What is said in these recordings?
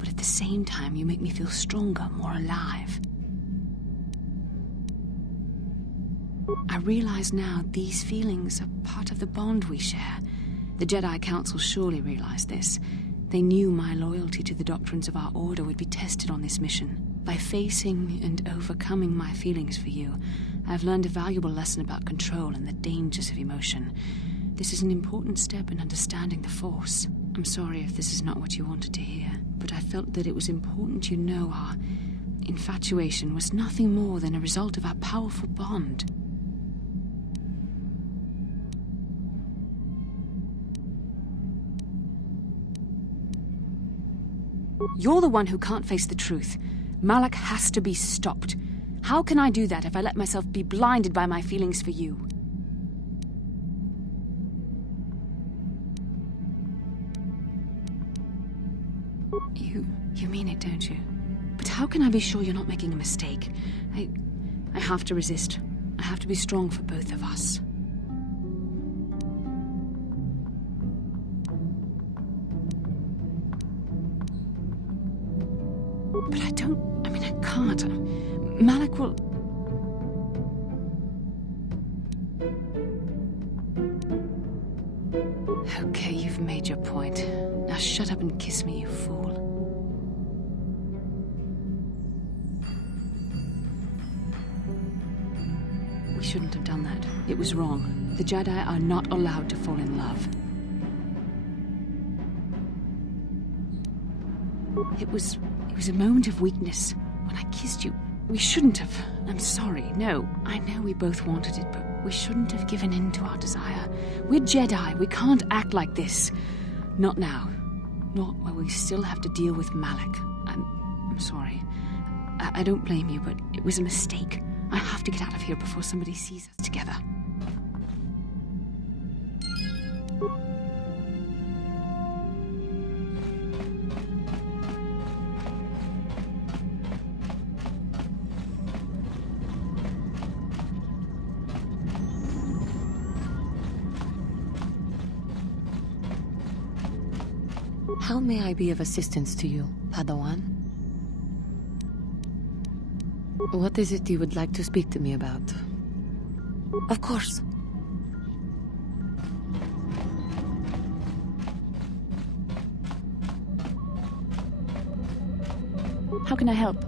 but at the same time you make me feel stronger, more alive. I realize now these feelings are part of the bond we share. The Jedi Council surely realized this. They knew my loyalty to the doctrines of our order would be tested on this mission. By facing and overcoming my feelings for you, I've learned a valuable lesson about control and the dangers of emotion. This is an important step in understanding the Force. I'm sorry if this is not what you wanted to hear, but I felt that it was important you know our infatuation was nothing more than a result of our powerful bond. You're the one who can't face the truth. Malak has to be stopped. How can I do that if I let myself be blinded by my feelings for you? You mean it, don't you? But how can I be sure you're not making a mistake? I have to resist. I have to be strong for both of us. But I can't. Malak will... Okay, you've made your point. Now shut up and kiss me, you fool. We shouldn't have done that. It was wrong. The Jedi are not allowed to fall in love. It was a moment of weakness. When I kissed you, we shouldn't have. I'm sorry. No, I know we both wanted it, but we shouldn't have given in to our desire. We're Jedi. We can't act like this. Not now. Not while we still have to deal with Malak. I'm sorry. I don't blame you, but it was a mistake. I have to get out of here before somebody sees us together. How may I be of assistance to you, Padawan? What is it you would like to speak to me about? Of course. How can I help?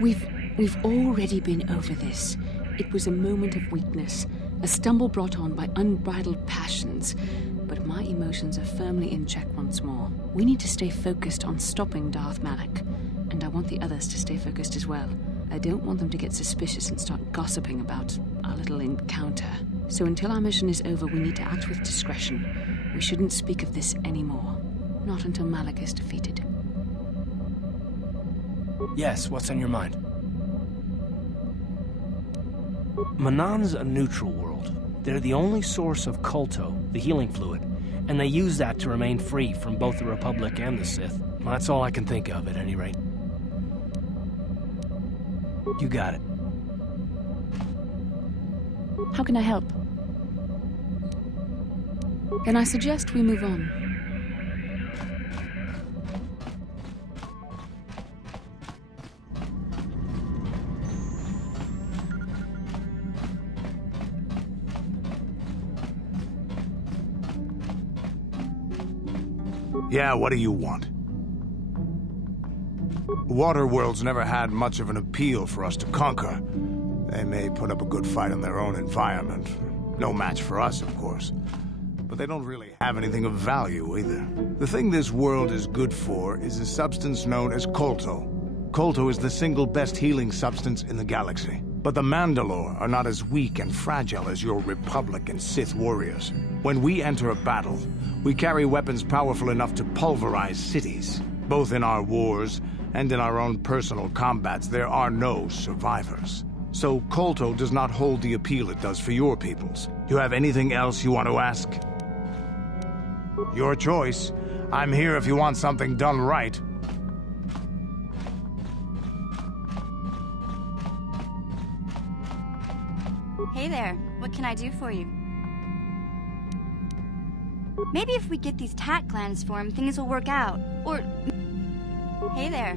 We've already been over this. It was a moment of weakness, a stumble brought on by unbridled passions. But my emotions are firmly in check once more. We need to stay focused on stopping Darth Malak. And I want the others to stay focused as well. I don't want them to get suspicious and start gossiping about our little encounter. So until our mission is over, we need to act with discretion. We shouldn't speak of this anymore. Not until Malak is defeated. Yes, what's on your mind? Manaan's a neutral world. They're the only source of Kolto, the healing fluid, and they use that to remain free from both the Republic and the Sith. Well, that's all I can think of, at any rate. You got it. How can I help? Then I suggest we move on. Yeah, what do you want? Waterworld's never had much of an appeal for us to conquer. They may put up a good fight in their own environment. No match for us, of course. But they don't really have anything of value, either. The thing this world is good for is a substance known as Kolto. Kolto is the single best healing substance in the galaxy. But the Mandalore are not as weak and fragile as your Republic and Sith warriors. When we enter a battle, we carry weapons powerful enough to pulverize cities. Both in our wars and in our own personal combats, there are no survivors. So Kolto does not hold the appeal it does for your peoples. You have anything else you want to ask? Your choice. I'm here if you want something done right. Hey there, what can I do for you? Maybe if we get these tat clans formed, things will work out. Or... Hey there.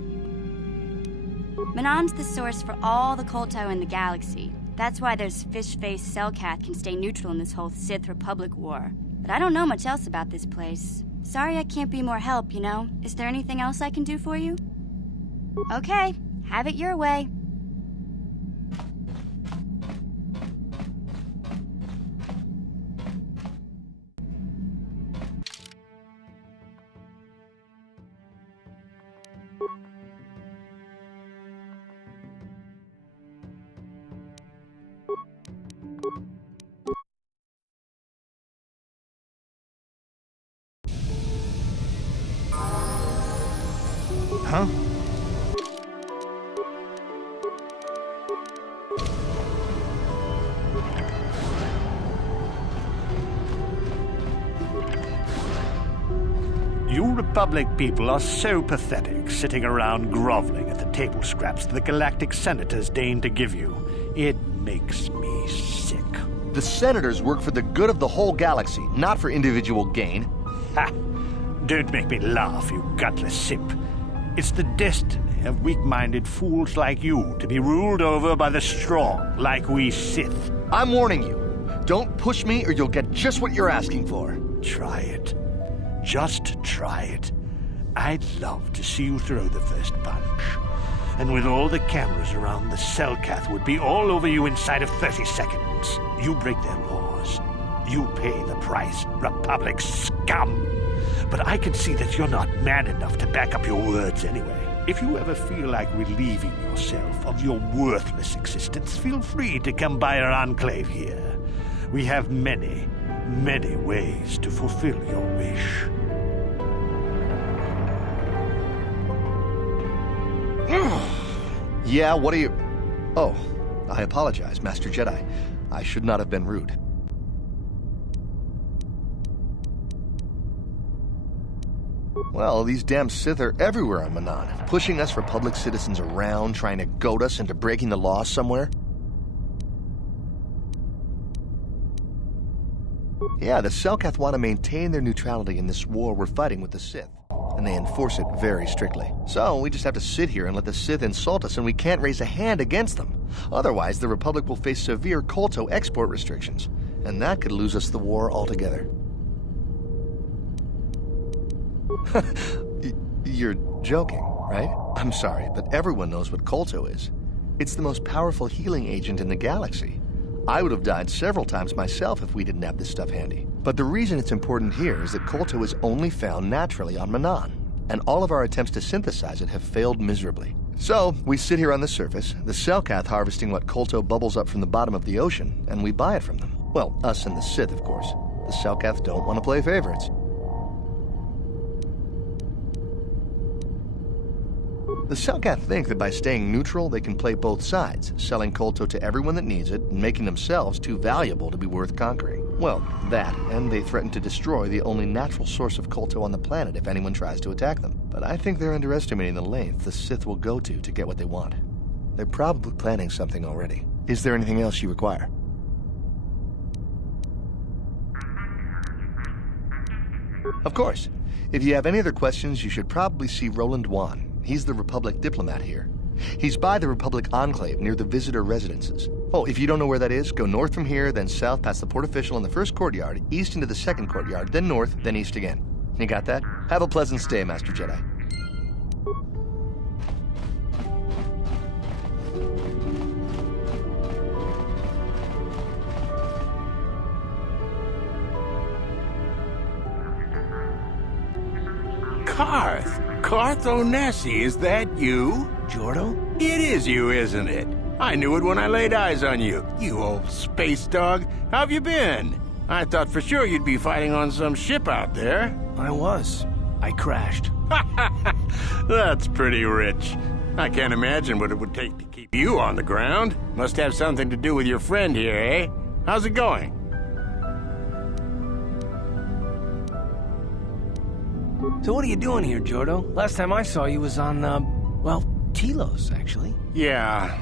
Manon's the source for all the Kolto in the galaxy. That's why there's fish-faced Selkath can stay neutral in this whole Sith-Republic war. But I don't know much else about this place. Sorry I can't be more help, you know? Is there anything else I can do for you? Okay, have it your way. Huh? You Republic people are so pathetic, sitting around groveling at the table scraps the Galactic Senators deign to give you. It makes me sick. The Senators work for the good of the whole galaxy, not for individual gain. Ha! Don't make me laugh, you gutless simp. It's the destiny of weak-minded fools like you to be ruled over by the strong, like we Sith. I'm warning you. Don't push me or you'll get just what you're asking for. Try it. Just try it. I'd love to see you throw the first punch. And with all the cameras around, the Selkath would be all over you inside of 30 seconds. You break their laws. You pay the price, Republic scum. But I can see that you're not man enough to back up your words anyway. If you ever feel like relieving yourself of your worthless existence, feel free to come by our enclave here. We have many, many ways to fulfill your wish. Yeah, what are you... Oh, I apologize, Master Jedi. I should not have been rude. Well, these damn Sith are everywhere on Manaan, pushing us Republic citizens around, trying to goad us into breaking the law somewhere. Yeah, the Selkath want to maintain their neutrality in this war we're fighting with the Sith, and they enforce it very strictly. So we just have to sit here and let the Sith insult us, and we can't raise a hand against them. Otherwise, the Republic will face severe Kolto export restrictions, and that could lose us the war altogether. You're joking, right? I'm sorry, but everyone knows what Kolto is. It's the most powerful healing agent in the galaxy. I would have died several times myself if we didn't have this stuff handy. But the reason it's important here is that Kolto is only found naturally on Manaan, and all of our attempts to synthesize it have failed miserably. So, we sit here on the surface, the Selkath harvesting what Kolto bubbles up from the bottom of the ocean, and we buy it from them. Well, us and the Sith, of course. The Selkath don't want to play favorites. The Selkath think that by staying neutral, they can play both sides, selling Kolto to everyone that needs it, and making themselves too valuable to be worth conquering. Well, that, and they threaten to destroy the only natural source of Kolto on the planet if anyone tries to attack them. But I think they're underestimating the length the Sith will go to get what they want. They're probably planning something already. Is there anything else you require? Of course. If you have any other questions, you should probably see Roland Wan. He's the Republic diplomat here. He's by the Republic Enclave near the visitor residences. Oh, if you don't know where that is, go north from here, then south past the port official in the first courtyard, east into the second courtyard, then north, then east again. You got that? Have a pleasant stay, Master Jedi. Carth Onasi, is that you? Jordo? It is you, isn't it? I knew it when I laid eyes on you. You old space dog. How have you been? I thought for sure you'd be fighting on some ship out there. I was. I crashed. That's pretty rich. I can't imagine what it would take to keep you on the ground. Must have something to do with your friend here, eh? How's it going? So what are you doing here, Jordo? Last time I saw you was on, well, Telos, actually. Yeah,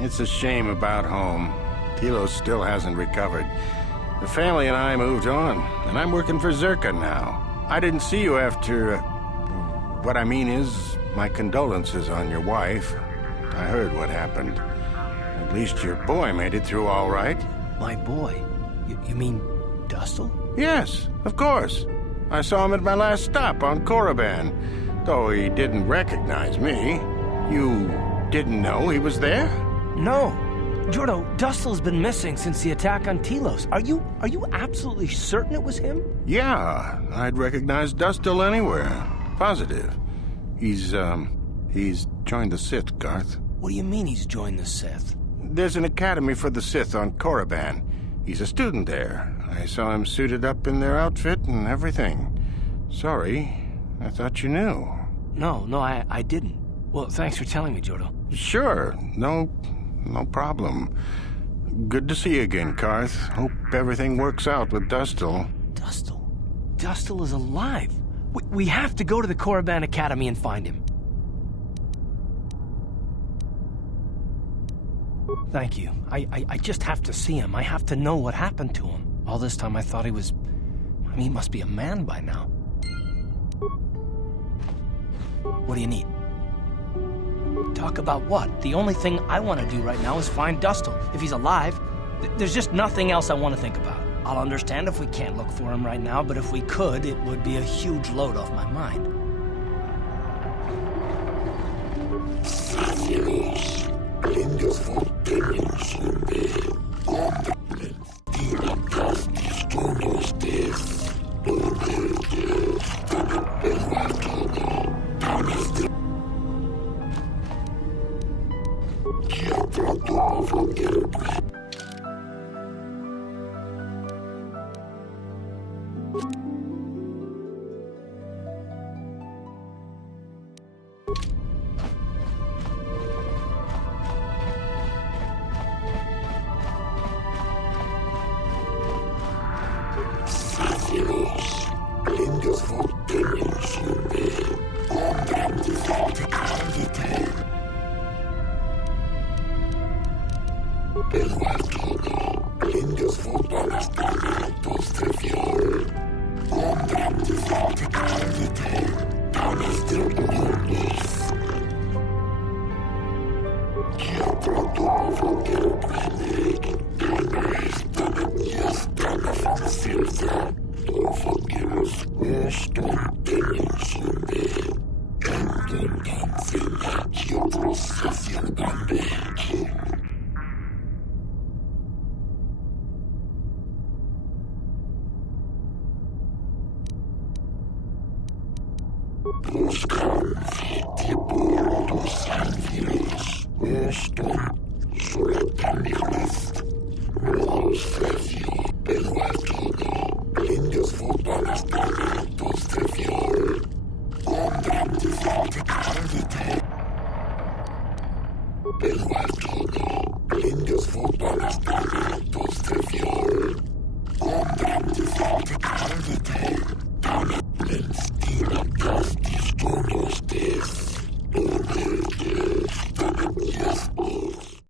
it's a shame about home. Telos still hasn't recovered. The family and I moved on, and I'm working for Zerka now. I didn't see you after... what I mean is, my condolences on your wife. I heard what happened. At least your boy made it through all right. My boy? You mean Dustil? Yes, of course. I saw him at my last stop on Korriban, though he didn't recognize me. You didn't know he was there? No. Jordo, Dustil's been missing since the attack on Telos. Are you absolutely certain it was him? Yeah, I'd recognize Dustil anywhere. Positive. He's joined the Sith, Garth. What do you mean he's joined the Sith? There's an academy for the Sith on Korriban. He's a student there. I saw him suited up in their outfit and everything. Sorry, I thought you knew. No, I didn't. Well, thanks for telling me, Jordo. Sure, no problem. Good to see you again, Carth. Hope everything works out with Dustil. Dustil is alive. We have to go to the Korriban Academy and find him. Thank you. I just have to see him. I have to know what happened to him. All this time I thought he was... I mean, he must be a man by now. What do you need? Talk about what? The only thing I want to do right now is find Dustil. If he's alive, there's just nothing else I want to think about. I'll understand if we can't look for him right now, but if we could, it would be a huge load off my mind. Been